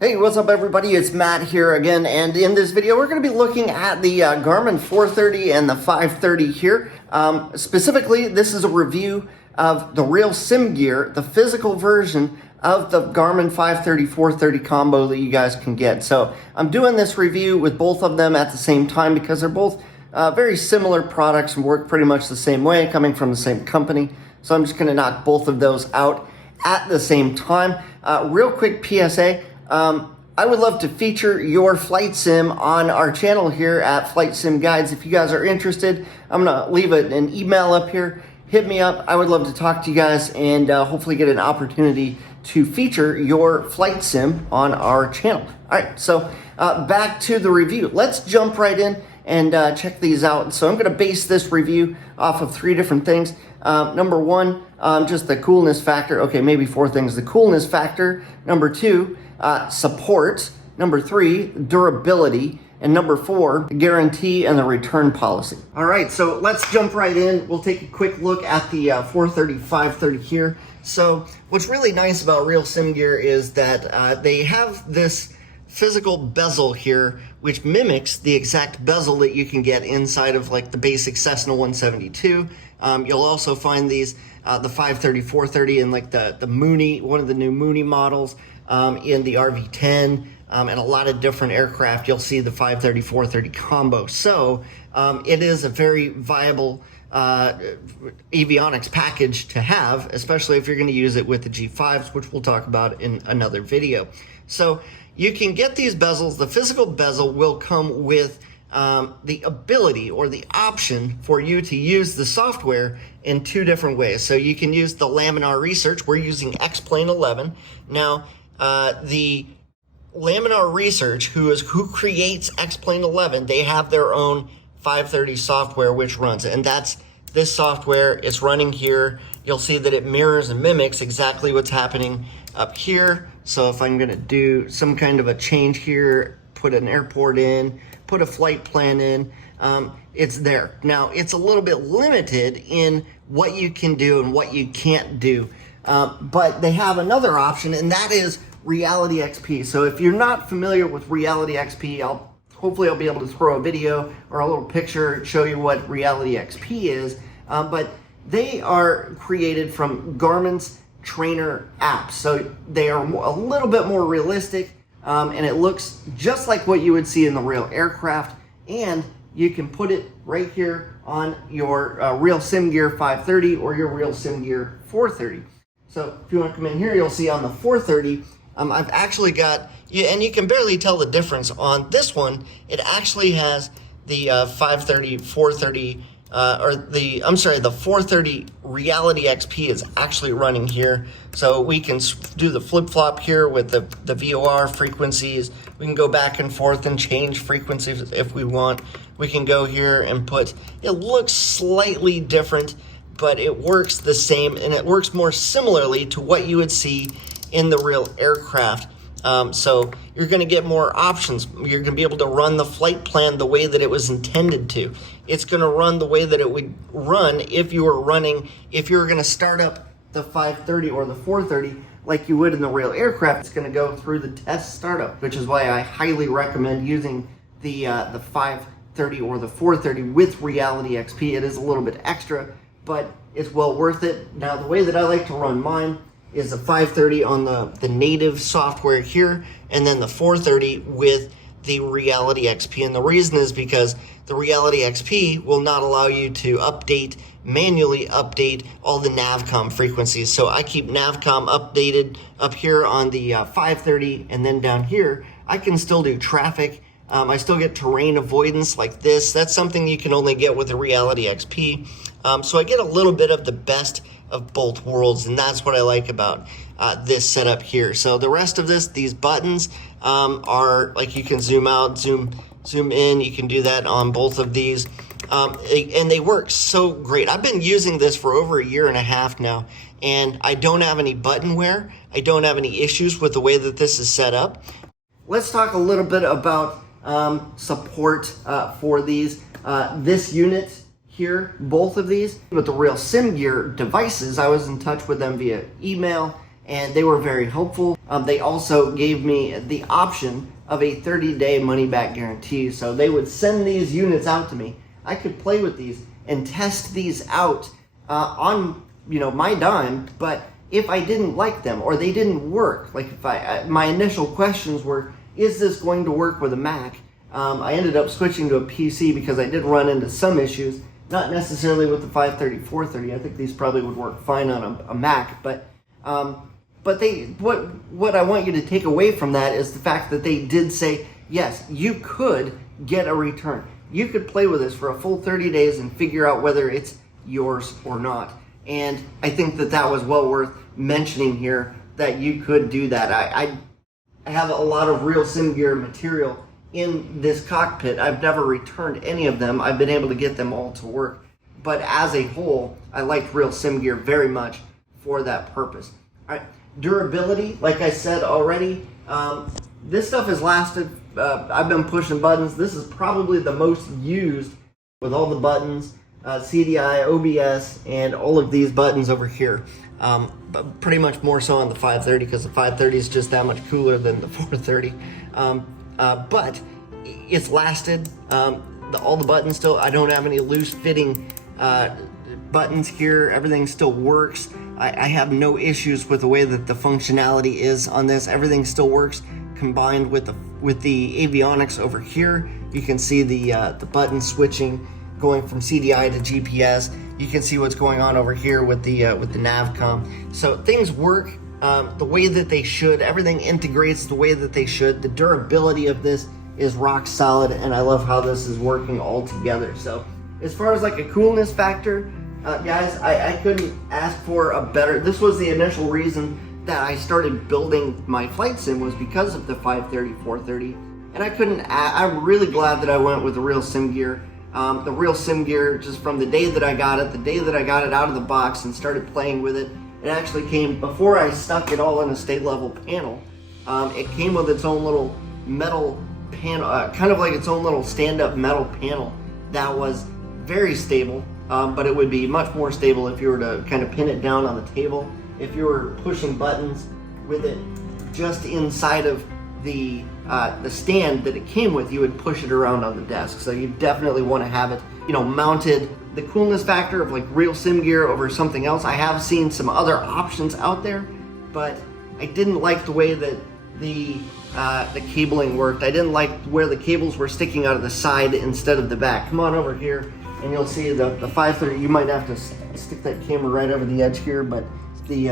Hey, what's up everybody? It's Matt here again, and in this video we're going to be looking at the Garmin 430 and the 530 here. Specifically, this is a review of the RealSimGear, the physical version of the Garmin 530 430 combo that you guys can get. So I'm doing this review with both of them at the same time because they're both very similar products and work pretty much the same way, coming from the same company. So I'm just going to knock both of those out at the same time. Real quick PSA. I would love to feature your flight sim on our channel here at Flight Sim Guides. If you guys are interested, I'm going to leave an email up here. Hit me up. I would love to talk to you guys and hopefully get an opportunity to feature your flight sim on our channel. All right, so back to the review. Let's jump right in and check these out. So I'm going to base this review off of 3 different things. Number 1, just the coolness factor. Okay, maybe 4 things. The coolness factor. Number 2, support. Number 3, durability. And number 4, the guarantee and the return policy. All right, so let's jump right in. We'll take a quick look at the 430, 530 here. So what's really nice about RealSimGear is that they have this physical bezel here, which mimics the exact bezel that you can get inside of like the basic Cessna 172. You'll also find these, the 530, 430 and like the Mooney, one of the new Mooney models, in the RV10, and a lot of different aircraft. You'll see the 530, 430 combo. So it is a very viable avionics package to have, especially if you're going to use it with the G5s, which we'll talk about in another video. So you can get these bezels. The physical bezel will come with the ability or the option for you to use the software in 2 different ways. So you can use the laminar research. We're using X-Plane 11. Now, the laminar research, who creates X-Plane 11, they have their own 530 software which runs it. And that's this software. It's running here. You'll see that it mirrors and mimics exactly what's happening up here. So if I'm going to do some kind of a change here, put an airport in, put a flight plan in, it's there. Now, it's a little bit limited in what you can do and what you can't do. But they have another option, and that is RealityXP. So if you're not familiar with RealityXP, hopefully I'll be able to throw a video or a little picture, show you what RealityXP is. But they are created from Garmin's trainer apps. So they are a little bit more realistic, and it looks just like what you would see in the real aircraft. And you can put it right here on your RealSimGear 530 or your RealSimGear 430. So if you want to come in here, you'll see on the 430, I've actually got, and you can barely tell the difference on this one. It actually has the 530, 430, the 430 RealityXP is actually running here. So we can do the flip-flop here with the VOR frequencies. We can go back and forth and change frequencies if we want. We can go here and put, it looks slightly different, but it works the same, and it works more similarly to what you would see in the real aircraft. So you're going to get more options. You're going to be able to run the flight plan the way that it was intended to. It's going to run the way that it would run if you were going to start up the 530 or the 430 like you would in the real aircraft. It's going to go through the test startup, which is why I highly recommend using the 530 or the 430 with RealityXP. It is a little bit extra, but it's well worth it. Now, the way that I like to run mine is the 530 on the native software here, and then the 430 with the RealityXP. And the reason is because the RealityXP will not allow you to manually update all the Navcom frequencies. So I keep Navcom updated up here on the 530, and then down here, I can still do traffic. I still get terrain avoidance like this. That's something you can only get with the RealityXP. So I get a little bit of the best of both worlds, and that's what I like about this setup here. So the rest of this, these buttons are like, you can zoom out, zoom in. You can do that on both of these, and they work so great. I've been using this for over 1.5 years now, and I don't have any button wear. I don't have any issues with the way that this is set up. Let's talk a little bit about support for these. This unit here, both of these, with the RealSimGear devices, I was in touch with them via email, and they were very helpful. They also gave me the option of a 30-day money-back guarantee. So they would send these units out to me. I could play with these and test these out on my dime, but if I didn't like them or they didn't work, like if my initial questions were, is this going to work with a Mac? I ended up switching to a PC because I did run into some issues, not necessarily with the 530, 430. I think these probably would work fine on a Mac, but what I want you to take away from that is the fact that they did say, yes, you could get a return. You could play with this for a full 30 days and figure out whether it's yours or not. And I think that was well worth mentioning here, that you could do that. I have a lot of RealSimGear material in this cockpit. I've never returned any of them. I've been able to get them all to work. But as a whole, I liked RealSimGear very much for that purpose. All right, durability, like I said already, this stuff has lasted. I've been pushing buttons. This is probably the most used with all the buttons, CDI, OBS, and all of these buttons over here. But pretty much more so on the 530 because the 530 is just that much cooler than the 430. But it's lasted. All the buttons still, I don't have any loose fitting buttons here. Everything still works. I have no issues with the way that the functionality is on this. Everything still works. Combined with the avionics over here, you can see the button switching going from CDI to GPS. You can see what's going on over here with the Navcom. So things work the way that they should. Everything integrates the way that they should. The durability of this is rock solid, and I love how this is working all together. So as far as like a coolness factor, guys, I couldn't ask for a better. This was the initial reason that I started building my flight sim, was because of the 530, 430, and I'm really glad that I went with the RealSimGear. The RealSimGear, just from the day that I got it out of the box and started playing with it, it actually came, before I stuck it all in a state level panel, it came with its own little metal panel, kind of like its own little stand-up metal panel that was very stable, but it would be much more stable if you were to kind of pin it down on the table. If you were pushing buttons with it just inside of the stand that it came with, you would push it around on the desk. So you definitely want to have it, mounted. The coolness factor of like RealSimGear over something else. I have seen some other options out there, but I didn't like the way that the cabling worked. I didn't like where the cables were sticking out of the side instead of the back. Come on over here and you'll see the 530. You might have to stick that camera right over the edge here, but the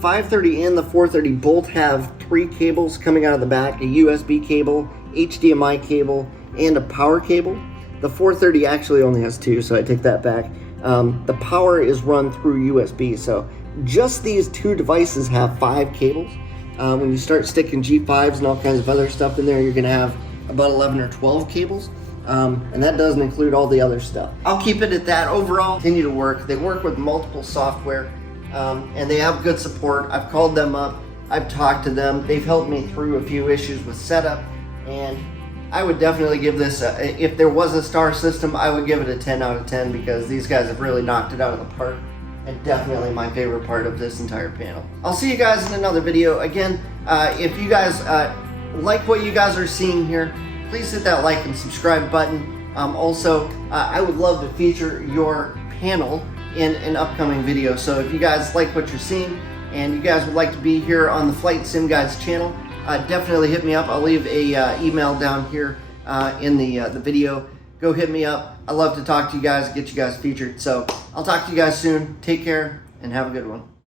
530 and the 430 both have 3 cables coming out of the back: a USB cable, HDMI cable, and a power cable. The 430 actually only has 2, so I take that back. The power is run through USB, so just these 2 devices have 5 cables. When you start sticking G5s and all kinds of other stuff in there, you're gonna have about 11 or 12 cables. And that doesn't include all the other stuff. I'll keep it at that. Overall, continue to work. They work with multiple software, and they have good support. I've called them up, I've talked to them. They've helped me through a few issues with setup, and I would definitely give this, if there was a star system, I would give it a 10 out of 10 because these guys have really knocked it out of the park, and definitely my favorite part of this entire panel. I'll see you guys in another video. Again, if you guys like what you guys are seeing here, please hit that like and subscribe button. Also, I would love to feature your panel in an upcoming video. So if you guys like what you're seeing and you guys would like to be here on the Flight Sim Guys channel, definitely hit me up. I'll leave a email down here in the video. Go hit me up. I love to talk to you guys, get you guys featured. So I'll talk to you guys soon. Take care and have a good one.